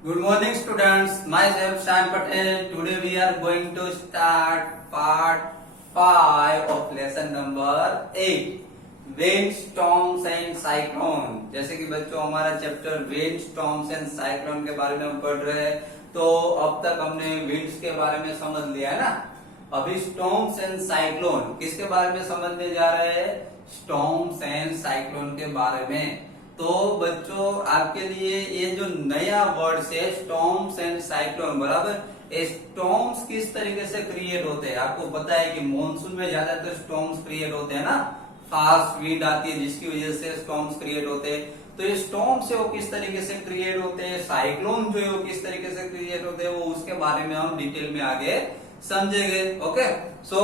Good morning, students. Myself Sam Patel. Today we are going to start part 5 of lesson number 8. Wind, storms and cyclone. जैसे कि बच्चों हमारा chapter wind, storms and cyclone के बारे में हम पढ़ रहे हैं, तो अब तक हमने विंड्स के बारे में समझ लिया है ना। अभी स्टॉर्म्स एंड साइक्लोन किसके बारे में समझने जा रहे हैं? स्टॉर्म्स एंड साइक्लोन के बारे में। तो बच्चों आपके लिए ये जो नया वर्ड है स्टॉर्म्स एंड साइक्लोन, बराबर। स्टॉर्म्स किस तरीके से क्रिएट होते हैं? आपको पता है कि मॉनसून में ज्यादातर स्टॉर्म्स क्रिएट होते हैं ना, फास्ट विंड आती है जिसकी वजह से स्टॉर्म्स क्रिएट होते हैं। तो ये स्टॉर्म्स है वो किस तरीके से क्रिएट होते हैं, साइक्लोन जो है वो किस तरीके से क्रिएट होते हैं, वो उसके बारे में हम डिटेल में आगे समझेंगे। Okay, so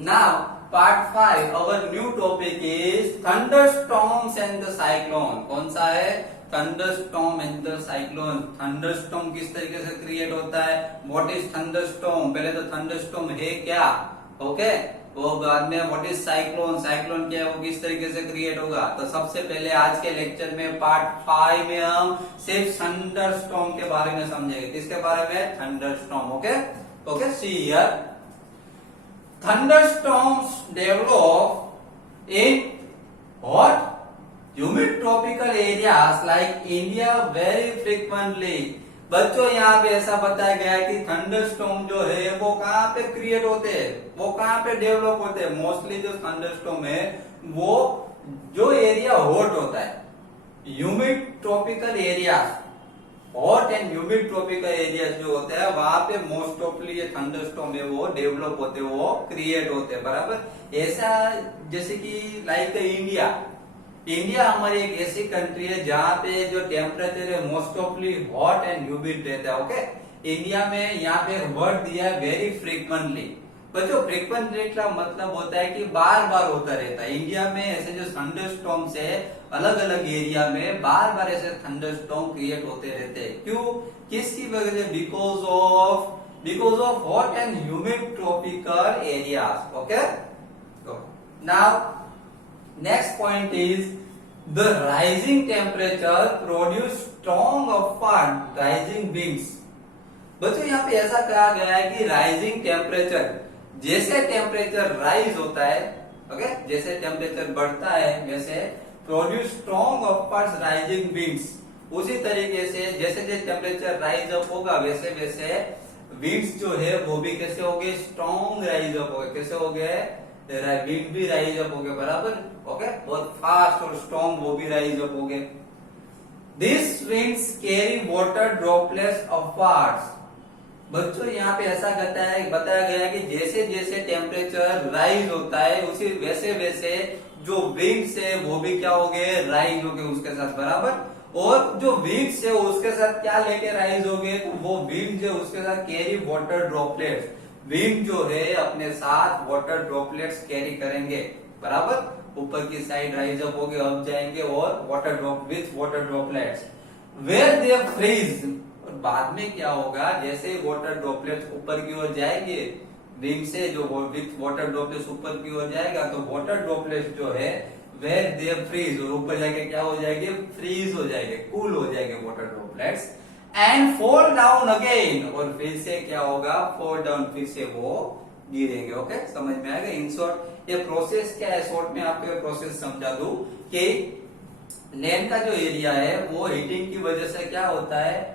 now part 5 our new topic is thunderstorms and the cyclone. कौन सा है? Thunderstorm and the cyclone. Thunderstorm किस तरीके से क्रिएट होता है, व्हाट इज थंडरस्टॉर्म, पहले तो थंडरस्टॉर्म है क्या, ओके, वो बाद में व्हाट इज साइक्लोन, साइक्लोन क्या है, वो किस तरीके से क्रिएट होगा। तो सबसे पहले आज के लेक्चर में पार्ट 5 में हम सिर्फ थंडरस्टॉर्म के बारे में समझेंगे। किसके बारे में? Thunderstorm. Okay okay, see here thunderstorms develop in hot humid tropical areas like India very frequently। बच्चों यहाँ पे ऐसा बताया गया है कि थंडरस्टॉर्म जो है वो कहाँ पे क्रिएट होते हैं, वो कहाँ पे डेवलप होते हैं। मोस्टली जो थंडरस्टॉर्म है वो जो एरिया हॉट होता है, humid tropical area, hot and humid tropical area जो होता है वहां पे मोस्ट ऑफली ये थंडरस्टॉर्म है वो डेवलप होते हैं, वो क्रिएट होते हैं, बराबर। ऐसा जैसे कि लाइक इंडिया, इंडिया हमारी एक ऐसी कंट्री है जहाँ पे जो टेम्परेचर है मोस्ट ऑफली हॉट एंड ह्यूमिड रहता है। ओके, इंडिया में यहाँ पे वर्ड दिया है वेरी फ्रीक्वेंटली। बच्चों फ्रीक्वेंटली का मतलब होता है कि बार बार होता रहता है। इंडिया में ऐसे जो थंडरस्टॉर्म्स है अलग अलग एरिया में बार बार ऐसे थंडरस्टॉर्म क्रिएट होते रहते हैं। क्यों, किसकी वजह से? Because of hot and humid tropical areas. Okay, now next point is the rising temperature produce strong upward rising winds. बच्चों यहाँ पे ऐसा कहा गया है कि राइजिंग टेम्परेचर, जैसे टेम्परेचर राइज होता है, ओके, जैसे टेम्परेचर बढ़ता है वैसे produce strong upward rising winds. उसी तरीके से जैसे जैसे टेम्परेचर राइज अप होगा वैसे वैसे विंड्स जो है वो भी कैसे हो गए? स्ट्रॉन्ग राइज अप हो गए। कैसे हो गए? विंड भी राइज अप हो गए, बराबर। ओके, और फास्ट और स्ट्रॉन्ग वो भी राइज अप हो गए। This winds carry water droplets upwards. बच्चों यहाँ पे ऐसा बताया गया है कि जैसे जैसे टेम्परेचर राइज होता है उसी वैसे वैसे जो विंड्स है वो भी क्या हो गए? राइज हो गए उसके साथ, बराबर। और जो विंड्स है उसके साथ क्या लेके राइज हो गए? तो वो विंड जो उसके साथ कैरी वाटर ड्रॉपलेट्स, विंड जो है अपने साथ वाटर ड्रॉपलेट्स कैरी करेंगे, बराबर। ऊपर की साइड राइज अप हो गए, अब जाएंगे और water droplets where they freeze. और बाद में क्या होगा? जैसे वाटर ड्रॉपलेट्स ऊपर की ओर जाएंगे विंड से, जो विथ वाटर ड्रॉपलेट्स ऊपर की ओर जाएगा तो वाटर ड्रॉपलेट्स जो है वेयर दे फ्रीज, और ऊपर जाके क्या हो जाएंगे? फ्रीज हो जाएंगे, कूल हो जाएंगे water droplets and fall down again. और फिर से क्या होगा? फॉल डाउन, फिर से वो गिरेंगे। ओके, समझ में आएगा। इन शॉर्ट ये प्रोसेस क्या है, शॉर्ट में आपको ये प्रोसेस समझा दूं कि लैंड का जो एरिया है वो हीटिंग की वजह से क्या होता है?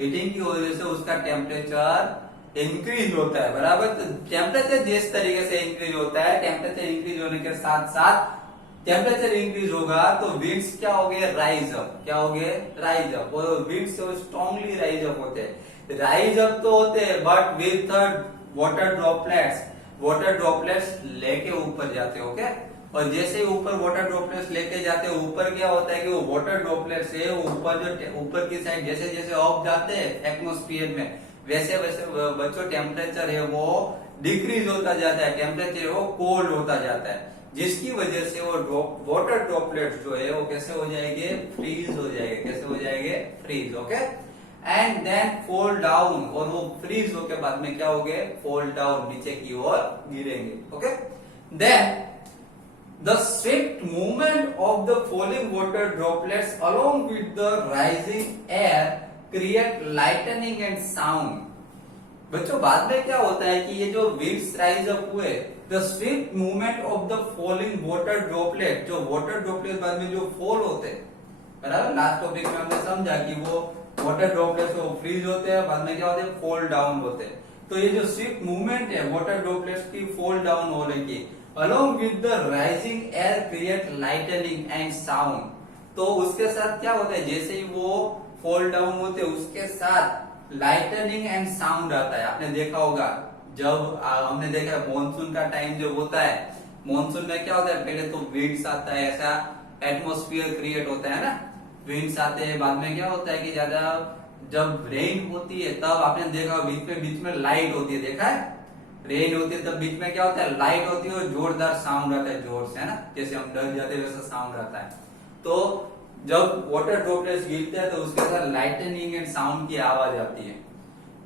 हीटिंग की वजह से उसका टेम्परेचर इंक्रीज होता है, बराबर। तो टेम्परेचर जिस तरीके से इंक्रीज होता है, टेम्परेचर इंक्रीज होने के साथ साथ टेम्परेचर इंक्रीज होगा तो विंड्स क्या हो गए? Rise up. क्या हो गए? Rise up. और विंड्स स्ट्रॉन्गली राइज अप होते हैं। राइज अप तो होते हैं बट विथ वाटर ड्रॉपलेट्स लेके ऊपर जाते हैं। ओके, और जैसे ही ऊपर वाटर ड्रॉपलेट्स लेके जाते हैं, ऊपर क्या होता है कि वो वाटर ड्रॉपलेट्स है ऊपर जो ऊपर की साइड जैसे जैसे अप जाते हैं एटमॉस्फेयर में वैसे वैसे बच्चों टेम्परेचर है वो डिक्रीज होता जाता है, टेम्परेचर वो कोल्ड होता जाता है, जिसकी वजह से वो वाटर ड्रॉपलेट्स जो है वो कैसे हो जाएंगे? फ्रीज हो जाएंगे। कैसे हो जाएंगे? Freeze. Okay, and then fall down, और वो फ्रीज होके बाद में क्या हो गए? फॉल डाउन, नीचे की ओर गिरेंगे। Okay, then the swift movement of the falling water droplets along with the rising air create lightning and sound. बच्चों बाद में क्या होता है कि ये जो विंड्स राइज अप हुए, the Swift movement of the falling water droplet, जो वाटर ड्रॉपलेट बाद में जो फॉल होते हैं, बराबर लास्ट टॉपिक में हमने समझा कि वो वाटर ड्रॉपलेट्स वो फ्रीज होते हैं, बाद में क्या होते हैं, फॉल डाउन होते हैं। तो ये जो स्विफ्ट मूवमेंट है वाटर ड्रॉपलेट्स की फॉल डाउन होने की, along with the rising air create lightning and sound. तो उसके साथ क्या होता है, जैसे ही वो फॉल डाउन होते हैं उसके साथ लाइटनिंग एंड साउंड आता है। आपने देखा होगा जब हमने देखा मॉनसून का टाइम जब होता है, मॉनसून में क्या होता है, पहले तो विंड्स आता है, ऐसा एटमॉस्फेयर क्रिएट होता है ना, विंड्स आते हैं, बाद में क्या होता है कि ज्यादा जब रेन होती है तब आपने देखा बीच में लाइट होती है, देखा है, रेन होती है तब बीच में क्या होता है, लाइट होती है और जोरदार साउंड आता है, जोर से, है ना, जैसे हम डर जाते हैं वैसा साउंड आता है। तो जब वाटर ड्रॉपलेट्स गिरते हैं तो उसके साथ लाइटनिंग एंड साउंड की आवाज आती है।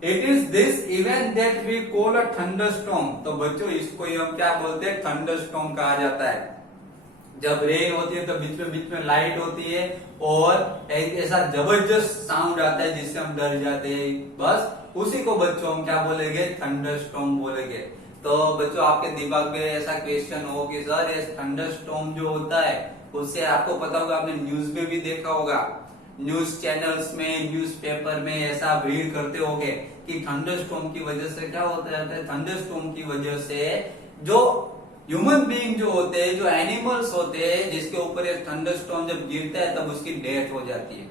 It is this event that we call a thunderstorm. तो बच्चों इसको हम क्या बोलते हैं, थंडरस्टॉर्म कहा जाता है। जब रेन होती है तो बीच में लाइट होती है और एक ऐसा जबरदस्त साउंड आता है जिससे हम डर जाते हैं, बस उसी को बच्चों हम क्या बोलेंगे, थंडरस्टॉर्म बोलेंगे। तो बच्चों आपके दिमाग में ऐसा क्वेश्चन हो कि सर ये थंडरस्टॉर्म जो होता है उससे आपको पता होगा, आपने न्यूज में भी देखा होगा, न्यूज चैनल्स में, न्यूज पेपर में ऐसा रीड करते होंगे कि थंडरस्टॉर्म की वजह से क्या होता है, थंडरस्टॉर्म की वजह से जो ह्यूमन बीइंग जो होते हैं, जो एनिमल्स होते हैं जिसके ऊपर ये थंडरस्टॉर्म जब गिरता है तब उसकी डेथ हो जाती है।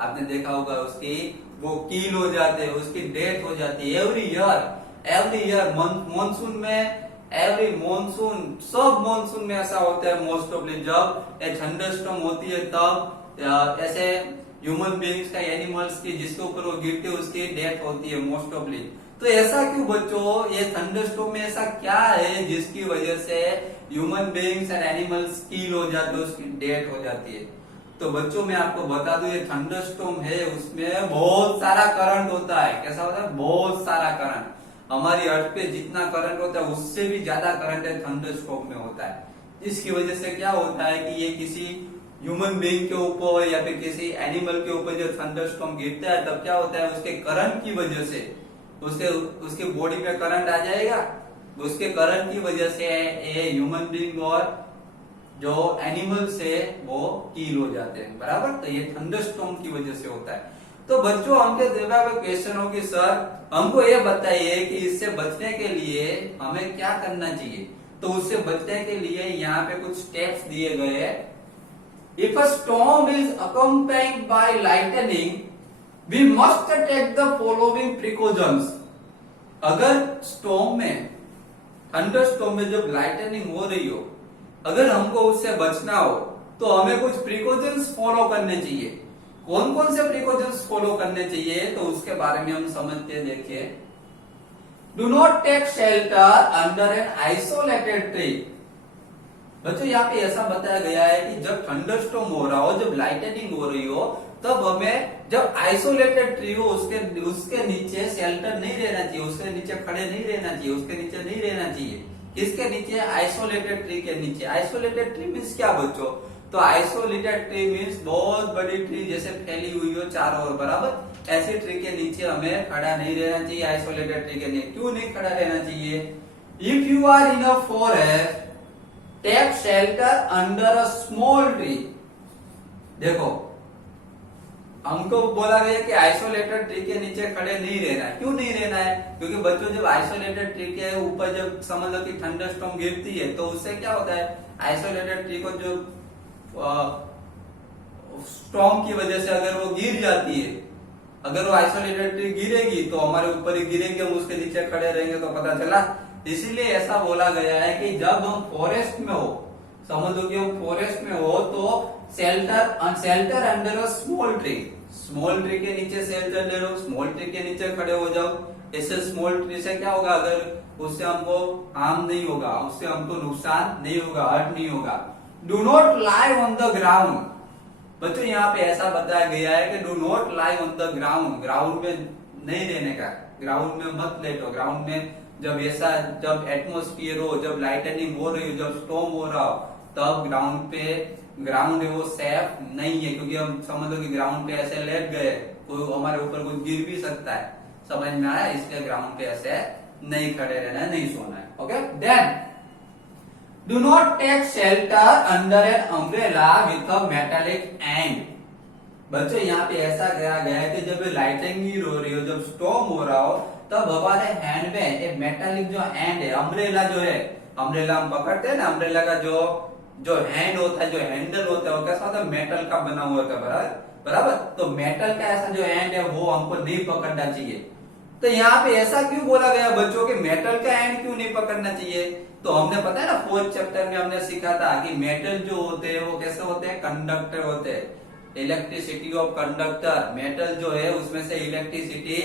आपने देखा होगा उसकी वो कील हो जाते हैं, उसकी डेथ हो जाती है। एवरी ईयर मॉनसून में, एवरी मॉनसून, सब मॉनसून में ऐसा होता है मोस्ट ऑफली, जब ये थंडरस्टॉर्म होती है तब ऐसे ह्यूमन बीइंग्स का, एनिमल्स की जिसके ऊपर वो गिरते हैं उसकी डेथ होती है मोस्ट ऑफली। तो ऐसा क्यों बच्चों, ये थंडरस्टॉर्म में ऐसा क्या है जिसकी वजह से ह्यूमन बीइंग्स एंड एनिमल्स कील हो जाते हैं, उसकी डेथ हो जाती है। तो बच्चों मैं आपको बता दूं ये थंडरस्टॉर्म है, उसमें बहुत सारा करंट होता है। कैसा होता है, बहुत सारा करंट। हमारी अर्थ पे जितना करंट होता है उससे भी ज्यादा करंट है थंडरस्टॉर्म में होता है। इसकी वजह से क्या होता है कि ये किसी ह्यूमन बीइंग के ऊपर या फिर किसी एनिमल के ऊपर जो थंडरस्टॉर्म गिरता है तब क्या होता है, उसके करंट की वजह से उसके बॉडी में करंट आ जाएगा, उसके करंट की वजह से ये ह्यूमन बीइंग और जो एनिमल्स है वो कील हो जाते हैं, बराबर। तो ये थंडरस्टॉर्म की वजह से होता है। तो बच्चों हमके दिमाग में क्वेश्चन हो कि सर हमको ये बताइए कि इससे बचने के लिए हमें क्या करना चाहिए। तो उससे बचने के लिए यहाँ पे कुछ स्टेप्स दिए गए हैं। If a storm is accompanied by lightning we must take the following precautions. अगर स्टॉर्म में, थंडरस्टॉर्म में जब लाइटनिंग हो रही हो, अगर हमको उससे बचना हो तो हमें कुछ प्रिकॉशंस फॉलो करने चाहिए। कौन कौन से प्रिकॉशंस फॉलो करने चाहिए तो उसके बारे में हम समझते हैं। देखिए, do not take shelter under an isolated tree. बच्चों यहाँ पे ऐसा बताया गया है कि जब थंडरस्टॉर्म हो रहा हो, जब लाइटनिंग हो रही हो, तब हमें जब आइसोलेटेड ट्री हो उसके नीचे शेल्टर नहीं रहना चाहिए, उसके नीचे खड़े नहीं रहना चाहिए, उसके नीचे नहीं रहना चाहिए। किसके नीचे, आइसोलेटेड ट्री के नीचे। आइसोलेटेड ट्री मीन्स क्या बच्चों, तो आइसोलेटेड ट्री मीन्स बहुत बड़ी ट्री जैसे फैली हुई हो चारों ओर, बराबर, ऐसी ट्री के नीचे हमें खड़ा नहीं रहना चाहिए। आइसोलेटेड ट्री के नीचे क्यों नहीं खड़ा रहना चाहिए? If you are in a forest take shelter under a small tree. देखो हमको बोला गया कि आइसोलेटेड ट्री के नीचे खड़े नहीं रहना है। क्यों नहीं रहना है? क्योंकि बच्चों जब आइसोलेटेड ट्री के ऊपर जब समझ लो कि थंडरस्टॉर्म गिरती है तो उससे क्या होता है, आइसोलेटेड ट्री को जो स्टॉर्म की वजह से अगर वो गिर जाती है, अगर वो आइसोलेटेड ट्री गिरेगी तो हमारे ऊपर ही गिरेंगे, हम उसके नीचे खड़े रहेंगे तो पता चला। इसीलिए ऐसा बोला गया है कि जब हम फॉरेस्ट में हो, समझ लो कि हम फॉरेस्ट में हो तो shelter under a small tree, small tree के नीचे शेल्टर ले लो, स्मॉल ट्री के नीचे खड़े हो जाओ। इससे स्मॉल ट्री से क्या होगा, अगर उससे हमको हार्म नहीं होगा, उससे हमको नुकसान नहीं होगा, हर्ट नहीं होगा। Do not lie on the ground. बच्चों यहाँ पे ऐसा बताया गया है कि do not lie on the ground, ground में नहीं रहने का, ग्राउंड में मत लेटो। ग्राउंड में जब एटमोस्फियर हो, जब लाइटनिंग हो रही हो, जब स्टॉर्म हो रहा हो, तब ग्राउंड है वो सेफ नहीं है। क्योंकि हम समझ लो कि ग्राउंड पे ऐसे लेट गए कोई हमारे ऊपर कुछ गिर भी सकता है, समझ में आया? इसलिए ग्राउंड पे ऐसे नहीं खड़े रहना है, नहीं सोना है। Okay, then do not take shelter under an umbrella with a metallic end. बच्चों यहाँ पे ऐसा कहा गया है कि जब लाइटनिंग हो रही हो, जब स्टॉर्म हो रहा हो, तब हमारे हैंड में एक मेटालिक जो एंड है, अम्ब्रेला जो है, अम्ब्रेला हम पकड़ते हैं ना, अम्ब्रेला का जो हैंड होता है, जो हैंडल होता है, वो कैसा होता है? मेटल का बना हुआ होता है, बराबर बराबर। तो मेटल का ऐसा जो एंड है वो हमको नहीं पकड़ना चाहिए। तो यहाँ पे ऐसा क्यों बोला गया बच्चों कि मेटल का एंड क्यों नहीं पकड़ना चाहिए? तो हमने पता है ना, 4th चैप्टर में हमने सीखा था कि मेटल जो होते हैं वो कैसे होते हैं? कंडक्टर होते हैं। इलेक्ट्रिसिटी ऑफ कंडक्टर, मेटल जो है उसमें से इलेक्ट्रिसिटी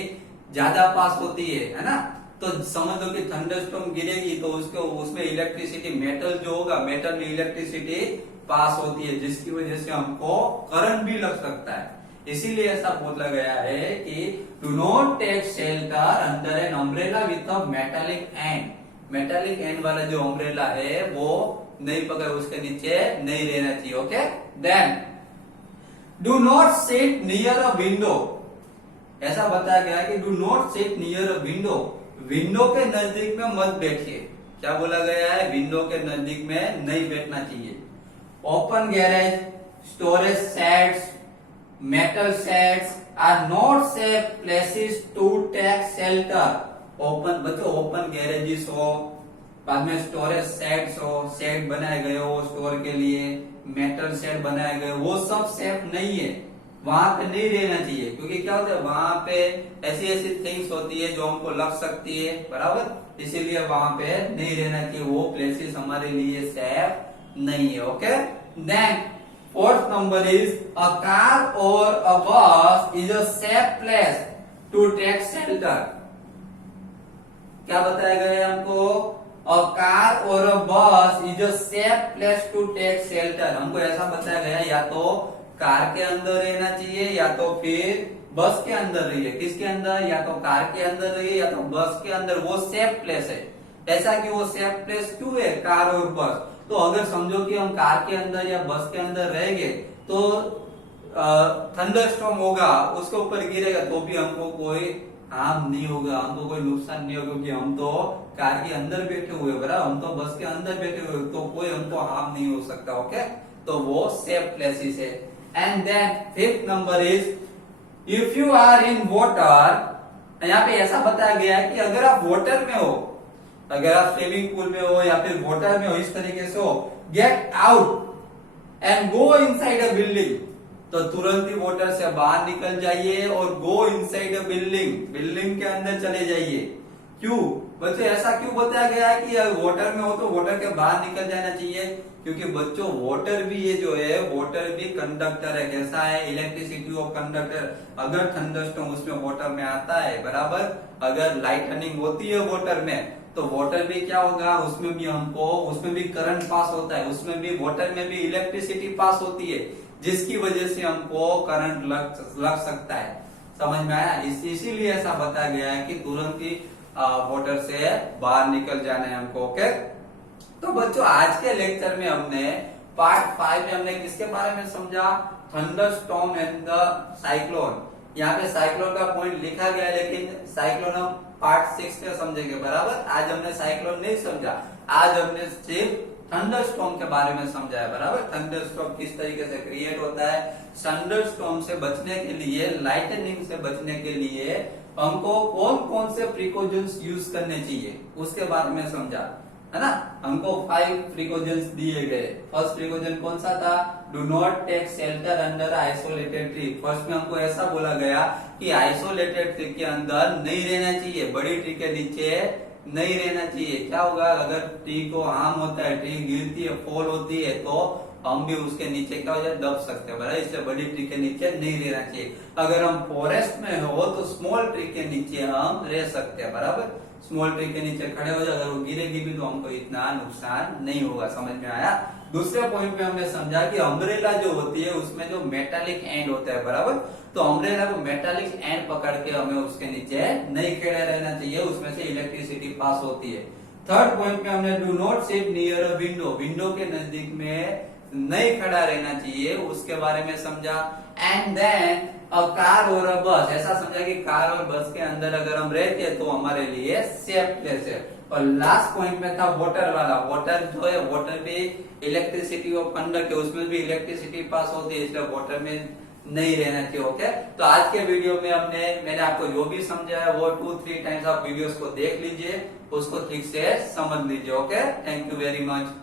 ज्यादा पास होती है ना। तो समझ लो कि थंडरस्टॉर्म गिरेगी तो उसमें इलेक्ट्रिसिटी, मेटल जो होगा, मेटल में इलेक्ट्रिसिटी पास होती है, जिसकी वजह से हमको करंट भी लग सकता है। इसीलिए ऐसा बोला गया है कि do not take shelter under an umbrella with a metallic end. Metallic end वाला जो अम्ब्रेला है वो नहीं पकड़, उसके नीचे नहीं रहना चाहिए। Okay, then do not sit near a window. ऐसा बताया गया कि do not sit near a window, window के नजदीक में मत बैठिए। क्या बोला गया है? विंडो के नजदीक में नहीं बैठना चाहिए। Open garage, storage sets, metal sets are not safe places to take shelter। Open बच्चों, ओपन गैरेजेस हो, बाद में स्टोरेज सेट्स हो, सेट बनाए गए हो स्टोर के लिए, मेटल सेट बनाए गए, वो सब सेफ नहीं है, वहां पे नहीं रहना चाहिए। क्योंकि क्या होता है, वहां पे ऐसी ऐसी थिंग्स होती है जो हमको लग सकती है, बराबर। इसीलिए वहां पे नहीं रहना चाहिए, वो प्लेसेस हमारे लिए सेफ नहीं है। Okay, then fourth number is a car or a bus is a safe place to take shelter। क्या बताया गया है हमको? a car or a bus is a safe place to take shelter। हमको ऐसा बताया गया है, या तो कार के अंदर रहना चाहिए या तो फिर बस के अंदर रहिए। किसके अंदर? या तो कार के अंदर रहिए या तो बस के अंदर, वो सेफ प्लेस है। ऐसा कि वो सेफ प्लेस क्यों है, कार और बस? तो अगर समझो कि हम कार के अंदर या बस के अंदर रहेंगे तो थंडरस्टॉर्म होगा, उसके ऊपर गिरेगा तो भी हमको कोई हार्म नहीं होगा, हमको कोई नुकसान नहीं होगा, क्योंकि हम तो कार के अंदर बैठे हुए, बराबर, हम तो बस के अंदर बैठे हुए, तो कोई हमको हार्म नहीं हो सकता। ओके, तो वो सेफ प्लेसेस है। And then fifth number is if you are in water. यहाँ पे ऐसा बताया गया है कि अगर आप वाटर में हो, अगर आप स्विमिंग पूल में हो या फिर वाटर में हो, इस तरीके से हो, get out and go inside a building. तो तुरंत ही वाटर से बाहर निकल जाइए और go inside a building, building के अंदर चले जाइए। क्यों बच्चों, ऐसा क्यों बताया गया है कि वाटर में हो तो वाटर के बाहर निकल जाना चाहिए? क्योंकि बच्चों वाटर भी, ये जो है वाटर भी कंडक्टर है। कैसा है? Elasticity of conductor. अगर थंडरस्टॉर्म उसमें वाटर में आता है, बराबर, अगर लाइटनिंग होती है वाटर में, तो वाटर भी क्या होगा, उसमें भी हमको, उसमें भी करंट पास होता है, उसमें भी वाटर में भी इलेक्ट्रिसिटी पास होती है, जिसकी वजह से हमको करंट लग सकता है। समझ में आया? इसीलिए ऐसा बताया गया है कि तुरंत ही वाटर से बाहर निकल जाना है हमको। ओके, तो बच्चों आज के लेक्चर में हमने पार्ट 5 में हमने किसके बारे में समझा? Thunderstorm and the cyclone. यहाँ पे साइक्लोन का पॉइंट लिखा गया, लेकिन साइक्लोन हम पार्ट 6 में समझेंगे, बराबर। आज हमने साइक्लोन नहीं समझा, आज हमने सिर्फ थंडरस्टॉर्म के बारे में समझा है, बराबर। थंडरस्टॉर्म किस तरीके से क्रिएट होता है, थंडरस्टॉर्म से बचने के लिए, लाइटनिंग से बचने के लिए हमको कौन कौन से प्रिकॉशंस यूज करने चाहिए, उसके बारे में समझा, है ना। हमको 5 प्रिकॉशंस दिए गए। फर्स्ट प्रिकॉशन कौन सा था? Do not take shelter under isolated tree. First में हमको ऐसा बोला गया कि आइसोलेटेड ट्री के अंदर नहीं रहना चाहिए, बड़ी ट्री के नीचे नहीं रहना चाहिए। क्या होगा, अगर ट्री को हार्म होता है, ट्री गिरती है, फॉल होती है, तो हम भी उसके नीचे क्या हो जाए, दब सकते हैं, बराबर। इसलिए बड़ी ट्री के नीचे नहीं रहना चाहिए। अगर हम फॉरेस्ट में हो तो स्मॉल ट्री के नीचे हम रह सकते हैं, बराबर। स्मॉल ट्री के नीचे खड़े हो जाए, अगर वो गिरेगी भी तो हमको इतना नुकसान नहीं होगा। समझ में आया? दूसरे पॉइंट में हमने समझा कि अम्ब्रेला जो होती है उसमें जो मेटालिक एंड होता है, बराबर, तो अम्ब्रेला को मेटालिक एंड पकड़ के हमें उसके नीचे नहीं खड़े रहना चाहिए, उसमें से इलेक्ट्रिसिटी पास होती है। थर्ड पॉइंट में हमने do not sit near a window, window के नजदीक में नहीं खड़ा रहना चाहिए, उसके बारे में समझा। एंड देन अ कार और अ बस, ऐसा समझा कि कार और बस के अंदर अगर हम रहते हैं तो हमारे लिए सेफ प्लेस है। और लास्ट पॉइंट में था वाटर वाला। वाटर जो है, वाटर में इलेक्ट्रिसिटी और कंडक्ट है, उसमें भी इलेक्ट्रिसिटी पास होती है, इसलिए वाटर में नहीं रहना चाहिए। ओके, तो आज के वीडियो में मैंने आपको जो भी समझाया वो 2-3 टाइम्स आप वीडियोस को देख लीजिए, उसको ठीक से समझ लीजिए। Okay, thank you very much.